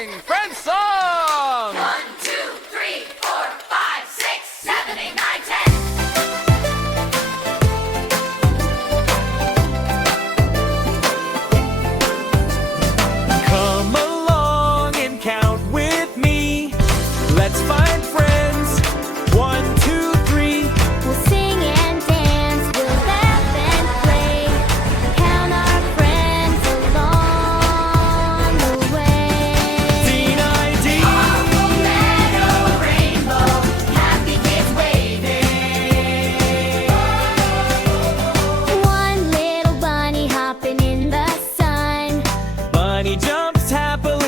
sing Friends song! 1, 2, 3, 4, 5, 6, 7, 8, 9, 10. Come along and count with me. Let's find friends. 1, 2, 3. We'll sing and dance, we'll laugh and play. Count our friends along the way. D-I-D. Awful meadow, rainbow, happy kids waving. One little bunny hopping in the sun. Bunny jumps happily